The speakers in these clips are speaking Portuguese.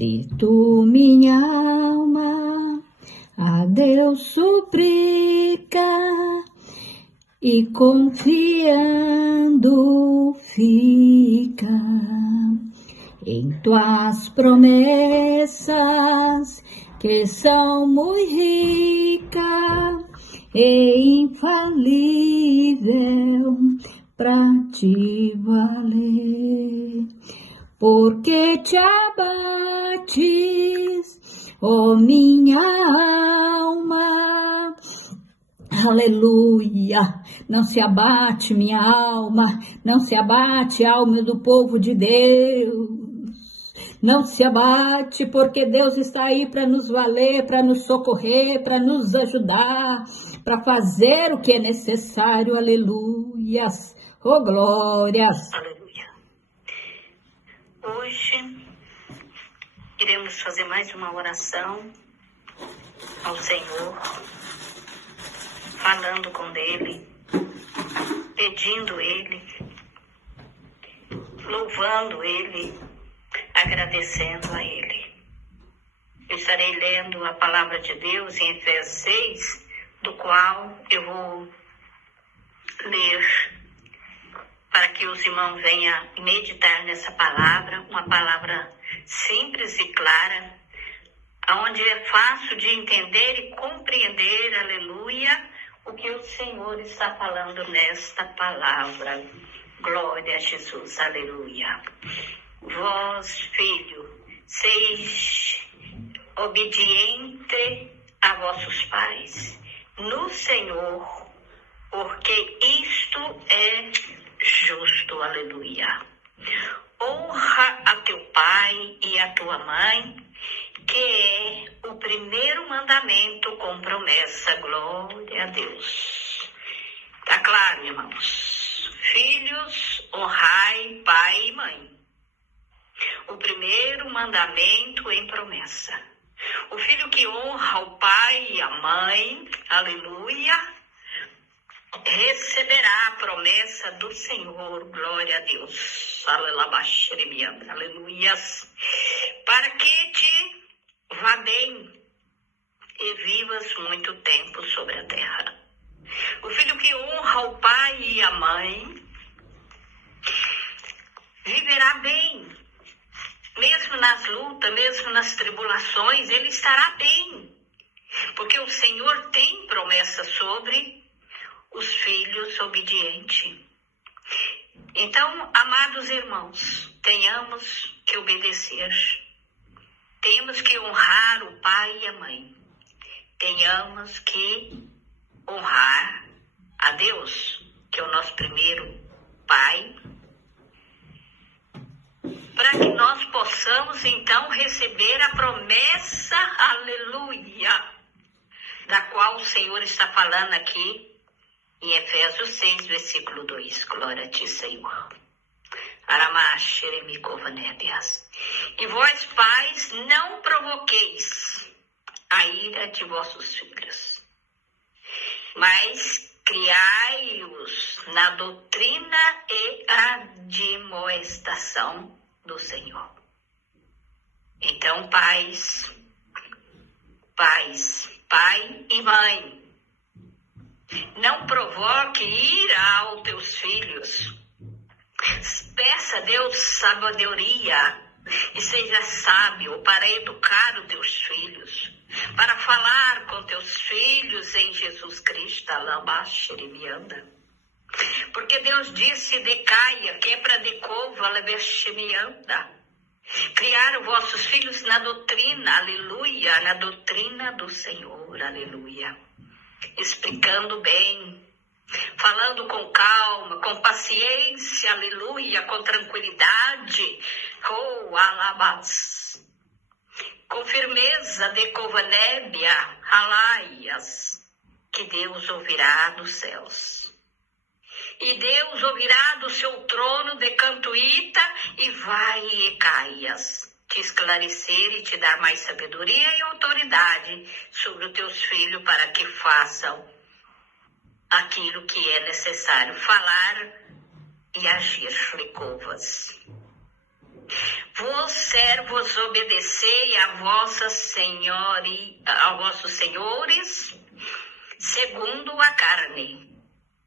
Se tu, minha alma, a Deus suplica e confiando fica em tuas promessas, que são muito ricas e infalível pra te valer. Porque te abates, ó minha alma. Aleluia! Não se abate, minha alma, não se abate, alma do povo de Deus. Não se abate, porque Deus está aí para nos valer, para nos socorrer, para nos ajudar, para fazer o que é necessário. Aleluias! Oh, glórias! Aleluia! Hoje iremos fazer mais uma oração ao Senhor, falando com Ele, pedindo Ele, louvando Ele, agradecendo a Ele. Eu estarei lendo a palavra de Deus em Efésios 6, do qual eu vou ler para que os irmãos venham meditar nessa palavra, uma palavra simples e clara, onde é fácil de entender e compreender, aleluia, o que o Senhor está falando nesta palavra. Glória a Jesus, aleluia. Vós, filho, seis obediente a vossos pais no Senhor, porque isto é justo, aleluia. Honra a teu pai e a tua mãe, que é o primeiro mandamento com promessa. Glória a Deus. Tá claro, irmãos? Filhos, honrai pai e mãe. O primeiro mandamento em promessa. O filho que honra o pai e a mãe, aleluia, receberá a promessa do Senhor. Glória a Deus. Aleluias. Para que te vá bem e vivas muito tempo sobre a terra. O filho que honra o pai e a mãe viverá bem. Mesmo nas lutas, mesmo nas tribulações, ele estará bem. Porque o Senhor tem promessa sobre os filhos obedientes. Então, amados irmãos, tenhamos que obedecer. Temos que honrar o pai e a mãe. Tenhamos que honrar a Deus, que é o nosso primeiro pai, para que nós possamos então receber a promessa, aleluia, da qual o Senhor está falando aqui em Efésios 6, versículo 2. Glória a ti, Senhor. E vós, pais, não provoqueis a ira de vossos filhos, mas criai-os na doutrina e admoestação do Senhor. Então, pais, pai e mãe, não provoque ira aos teus filhos. Peça a Deus sabedoria e seja sábio para educar os teus filhos, para falar com teus filhos em Jesus Cristo. Porque Deus disse de Caia, que é para de cova, criar os vossos filhos na doutrina, aleluia, na doutrina do Senhor, aleluia. Explicando bem, falando com calma, com paciência, aleluia, com tranquilidade, oh, alabás, com firmeza de covanébia, alaias, que Deus ouvirá dos céus. E Deus ouvirá do seu trono de cantuíta e vai e caias, te esclarecer e te dar mais sabedoria e autoridade sobre os teus filhos para que façam aquilo que é necessário falar e agir, flicovas. Vós, servos, obedecei a vossos senhores, segundo a carne,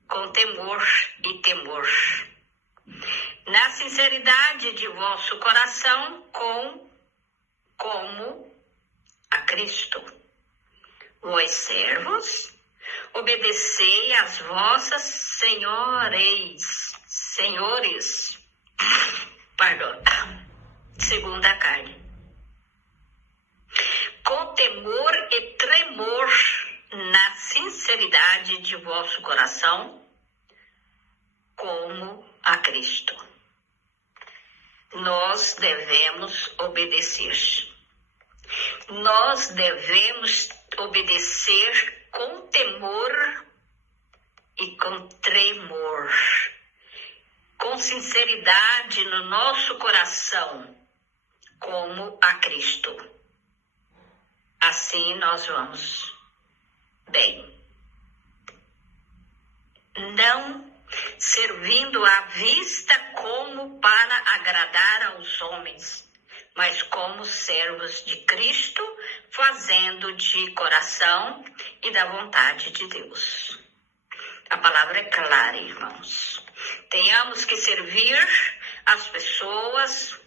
com temor e temor, na sinceridade de vosso coração, como a Cristo. Vós, servos, obedecei às vossas senhores, segundo a carne, com temor e tremor, na sinceridade de vosso coração, como a Cristo. Nós devemos obedecer. Nós devemos obedecer com temor e com tremor, com sinceridade no nosso coração, como a Cristo. Assim nós vamos bem. Não servindo à vista como para agradar aos homens, mas como servos de Cristo, fazendo de coração e da vontade de Deus. A palavra é clara, irmãos. Tenhamos que servir as pessoas,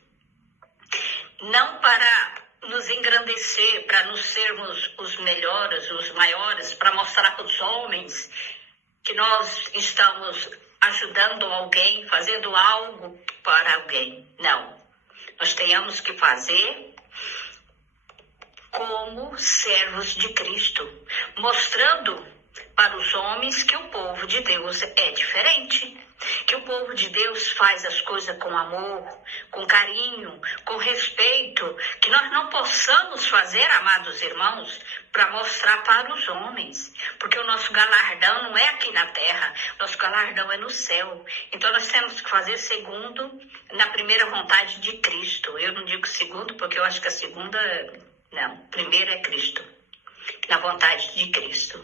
não para nos engrandecer, para nos sermos os melhores, os maiores, para mostrar para os homens que nós estamos ajudando alguém, fazendo algo para alguém. Não. Nós tenhamos que fazer como servos de Cristo, mostrando para os homens que o povo de Deus é diferente, que o povo de Deus faz as coisas com amor, com carinho, com respeito, que nós não possamos fazer, amados irmãos, para mostrar para os homens, porque o nosso galardão não é aqui na terra, nosso galardão é no céu. Então nós temos que fazer segundo na primeira vontade de Cristo. Eu não digo segundo, porque eu acho que a segunda, não, primeiro é Cristo, na vontade de Cristo,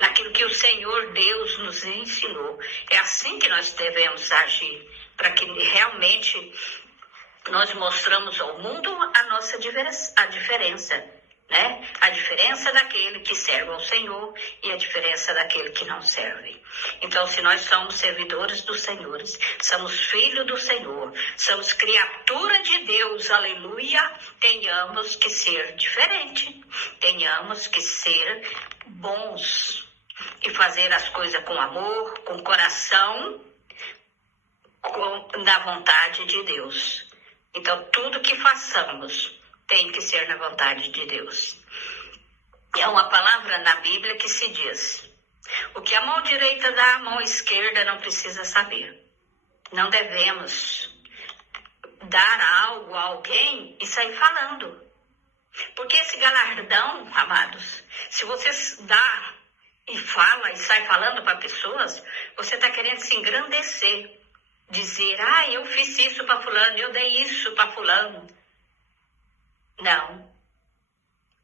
naquilo que o Senhor Deus nos ensinou. É assim que nós devemos agir, para que realmente nós mostramos ao mundo a nossa diferença, né? A diferença daquele que serve ao Senhor e a diferença daquele que não serve. Então, se nós somos servidores dos senhores, somos filhos do Senhor, somos criatura de Deus, aleluia, tenhamos que ser diferente, tenhamos que ser bons e fazer as coisas com amor, com coração, na vontade de Deus. Então, tudo que façamos tem que ser na vontade de Deus. É uma palavra na Bíblia que se diz: o que a mão direita dá, a mão esquerda não precisa saber. Não devemos dar algo a alguém e sair falando. Porque esse galardão, amados, se você dá e fala e sai falando para pessoas, você está querendo se engrandecer. Dizer, eu fiz isso para fulano, eu dei isso para fulano. Não.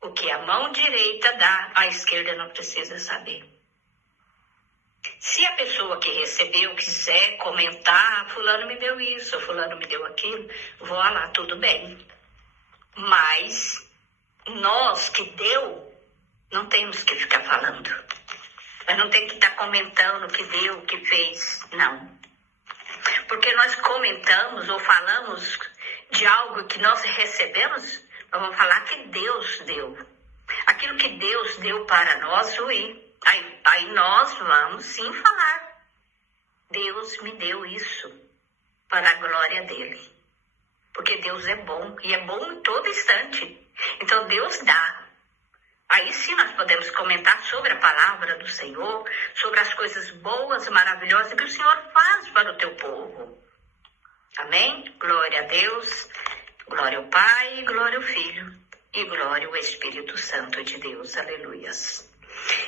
O que a mão direita dá, a esquerda não precisa saber. Se a pessoa que recebeu quiser comentar, fulano me deu isso, fulano me deu aquilo, vou lá, tudo bem. Mas nós que deu, não temos que ficar falando. Nós não temos que estar comentando o que deu, o que fez, não. Porque nós comentamos ou falamos de algo que nós recebemos, nós vamos falar que Deus deu. Aquilo que Deus deu para nós, aí nós vamos sim falar. Deus me deu isso para a glória dele. Porque Deus é bom, e é bom em todo instante. Então Deus dá. Aí sim nós podemos comentar sobre a palavra do Senhor, sobre as coisas boas, maravilhosas que o Senhor faz para o teu povo. Amém? Glória a Deus, glória ao Pai, glória ao Filho e glória ao Espírito Santo de Deus. Aleluias.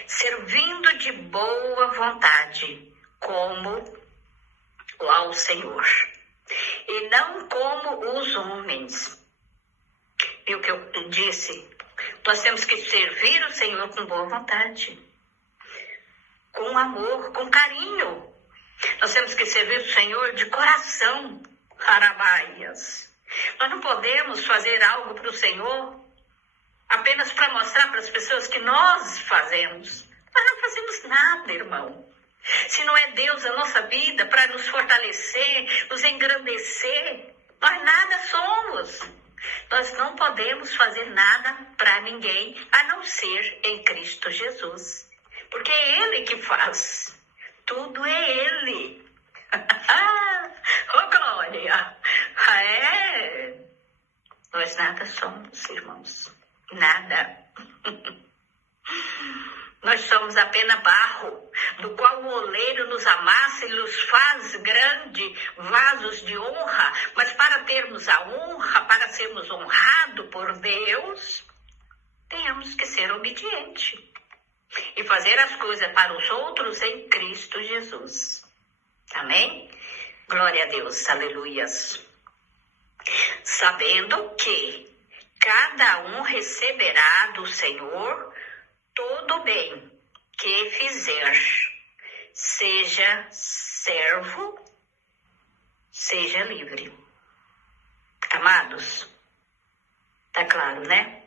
Servindo de boa vontade, como ao Senhor, e não como os homens. E o que eu disse? Nós temos que servir o Senhor com boa vontade, com amor, com carinho. Nós temos que servir o Senhor de coração, arabaias. Nós não podemos fazer algo para o Senhor apenas para mostrar para as pessoas que nós fazemos. Nós não fazemos nada, irmão. Se não é Deus a nossa vida para nos fortalecer, nos engrandecer, nós nada somos. Nós não podemos fazer nada para ninguém, a não ser em Cristo Jesus. Porque é Ele que faz. Tudo é Ele. Oh, glória! Nós nada somos, irmãos. Nada. Nós somos apenas barro, do qual o oleiro nos amassa e nos faz grande vasos de honra. Mas para termos a honra, para sermos honrados por Deus, temos que ser obedientes e fazer as coisas para os outros em Cristo Jesus. Amém? Glória a Deus, aleluias. Sabendo que cada um receberá do Senhor todo bem que fizer, seja servo, seja livre. Amados, tá claro, né?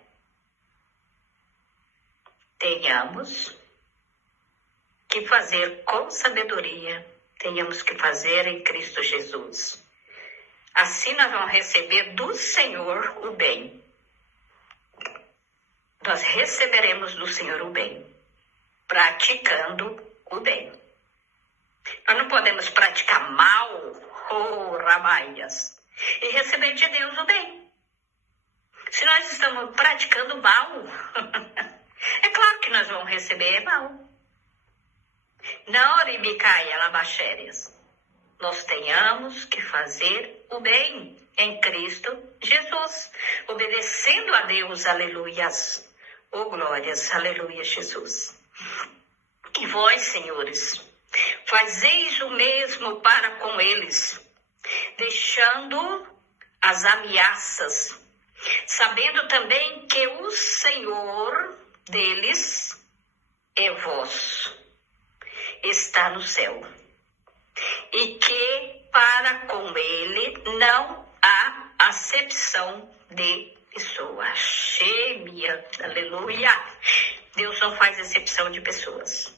Tenhamos que fazer com sabedoria, tenhamos que fazer em Cristo Jesus. Assim nós vamos receber do Senhor o bem. Nós receberemos do Senhor o bem, praticando o bem. Nós não podemos praticar mal, ramaias, e receber de Deus o bem. Se nós estamos praticando mal, é claro que nós vamos receber mal. Não, ribicaia, labachérias. Nós tenhamos que fazer o bem em Cristo Jesus, obedecendo a Deus, aleluias. Oh, glórias, aleluia, Jesus. E vós, senhores, fazeis o mesmo para com eles, deixando as ameaças, sabendo também que o Senhor deles é vosso, está no céu, e que para com ele não há acepção de pessoa. Xêmia, aleluia. Deus não faz exceção de pessoas.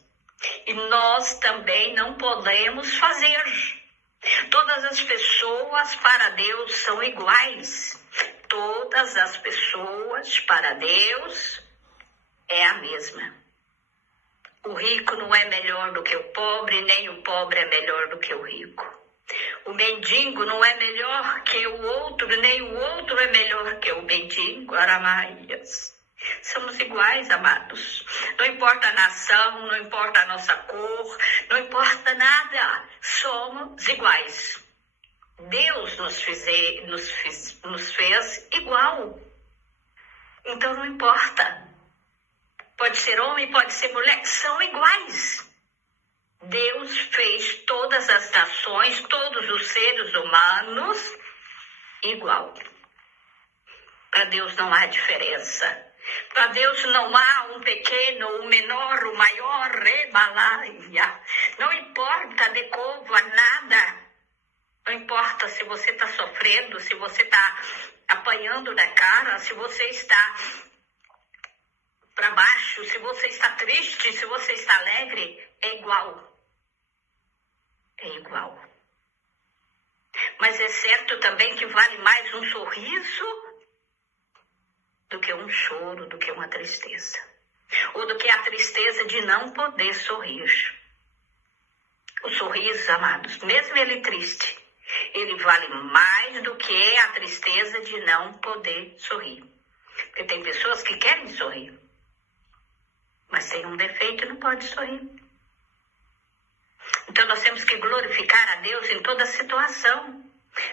E nós também não podemos fazer. Todas as pessoas para Deus são iguais. Todas as pessoas para Deus é a mesma. O rico não é melhor do que o pobre, nem o pobre é melhor do que o rico. O mendigo não é melhor que o outro, nem o outro é melhor que o mendigo. Aramaias. Somos iguais, amados. Não importa a nação, não importa a nossa cor, não importa nada. Somos iguais. Deus nos fez igual. Então não importa. Pode ser homem, pode ser mulher, são iguais. Deus fez todas as nações, todos os seres humanos igual. Para Deus não há diferença. Para Deus não há um pequeno, um menor, o maior, rebalaia. Não importa de cova, nada. Não importa se você está sofrendo, se você está apanhando da cara, se você está para baixo, se você está triste, se você está alegre, é igual. É igual. Mas é certo também que vale mais um sorriso do que um choro, do que uma tristeza. Ou do que a tristeza de não poder sorrir. O sorriso, amados, mesmo ele triste, ele vale mais do que a tristeza de não poder sorrir. Porque tem pessoas que querem sorrir, mas tem um defeito e não pode sorrir. Então nós temos que glorificar a Deus em toda situação.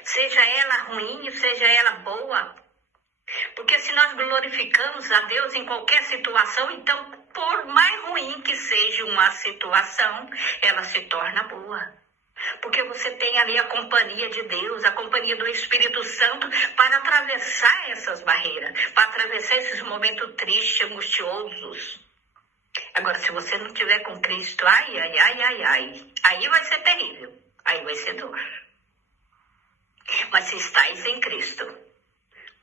Seja ela ruim, seja ela boa. Porque se nós glorificamos a Deus em qualquer situação, então por mais ruim que seja uma situação, ela se torna boa. Porque você tem ali a companhia de Deus, a companhia do Espírito Santo para atravessar essas barreiras, para atravessar esses momentos tristes, angustiosos. Agora, se você não estiver com Cristo, ai, aí vai ser terrível, aí vai ser dor. Mas se estáis em Cristo,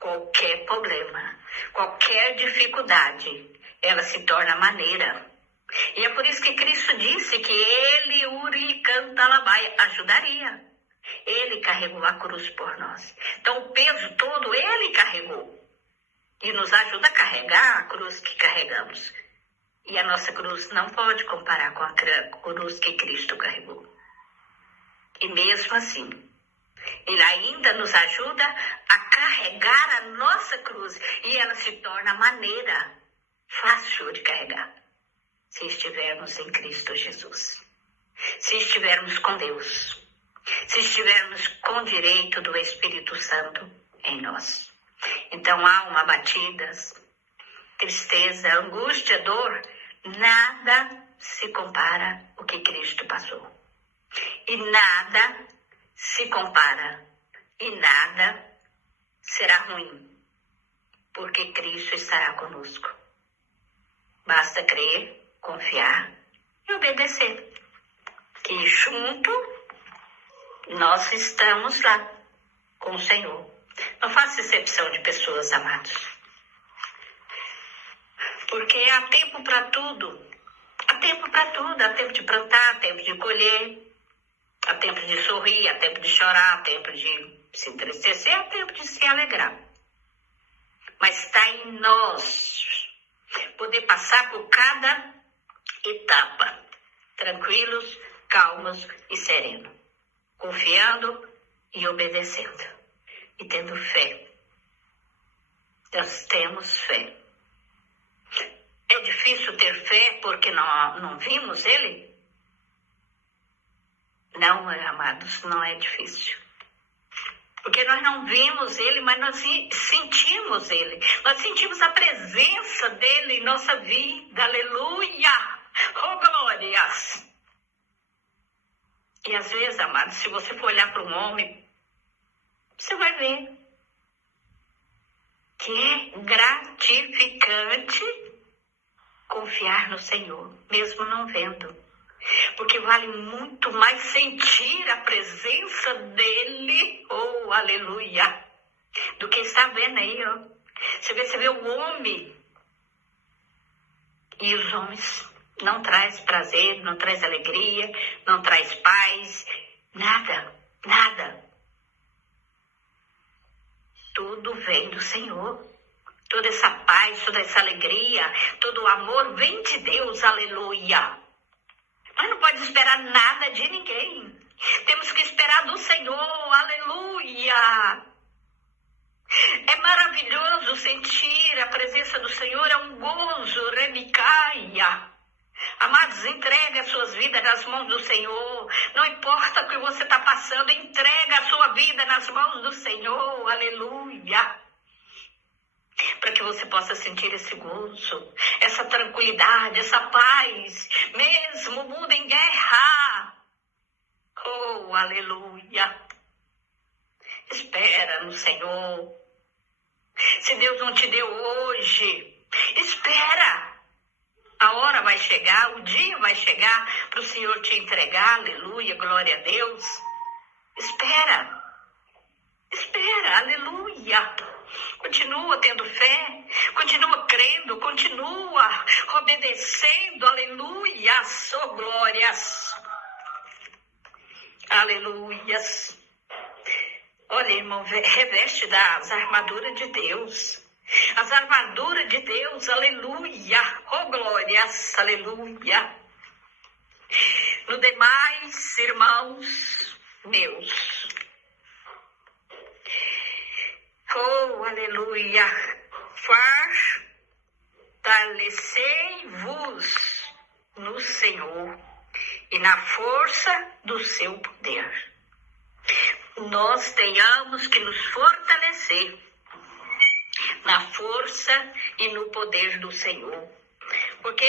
qualquer problema, qualquer dificuldade, ela se torna maneira. E é por isso que Cristo disse que ele, Uri Cantalabai, ajudaria. Ele carregou a cruz por nós. Então o peso todo ele carregou. E nos ajuda a carregar a cruz que carregamos. E a nossa cruz não pode comparar com a cruz que Cristo carregou. E mesmo assim, ele ainda nos ajuda a carregar a nossa cruz. E ela se torna maneira, fácil de carregar. Se estivermos em Cristo Jesus. Se estivermos com Deus. Se estivermos com direito do Espírito Santo em nós. Então, alma batidas, tristeza, angústia, dor, nada se compara ao que Cristo passou. E nada se compara. E nada será ruim. Porque Cristo estará conosco. Basta crer, confiar e obedecer. Que junto nós estamos lá com o Senhor. Não faça exceção de pessoas, amados. Porque há tempo para tudo. Há tempo para tudo. Há tempo de plantar, há tempo de colher. Há tempo de sorrir, há tempo de chorar, há tempo de se entristecer, há tempo de se alegrar. Mas está em nós poder passar por cada etapa. Tranquilos, calmos e serenos. Confiando e obedecendo. E tendo fé. Nós temos fé. É difícil ter fé porque não vimos ele? Não, amados, não é difícil. Porque nós não vimos ele, mas nós sentimos ele. Nós sentimos a presença dele em nossa vida. Aleluia! Oh, glórias! E às vezes, amados, se você for olhar para um homem, você vai ver que é gratificante confiar no Senhor, mesmo não vendo. Porque vale muito mais sentir a presença dele, oh, aleluia, do que estar vendo aí, ó. Você vê o homem, e os homens não traz prazer, não traz alegria, não traz paz, nada, nada. Tudo vem do Senhor. Toda essa paz, toda essa alegria, todo o amor vem de Deus, aleluia. Mas não pode esperar nada de ninguém. Temos que esperar do Senhor, aleluia. É maravilhoso sentir a presença do Senhor, é um gozo, remicaia. Amados, entregue as suas vidas nas mãos do Senhor. Não importa o que você está passando, entregue a sua vida nas mãos do Senhor, aleluia. Para que você possa sentir esse gozo, essa tranquilidade, essa paz, mesmo o mundo em guerra. Oh, aleluia. Espera no Senhor. Se Deus não te deu hoje, espera. A hora vai chegar, o dia vai chegar para o Senhor te entregar, aleluia, glória a Deus. Espera, aleluia. Continua tendo fé, continua crendo, continua obedecendo, aleluia, só glórias, aleluias. Olha, irmão, reveste das armaduras de Deus. As armaduras de Deus, aleluia, oh glórias, aleluia. No demais, irmãos meus, oh aleluia, fortalecei-vos no Senhor e na força do seu poder. Nós tenhamos que nos fortalecer na força e no poder do Senhor. Porque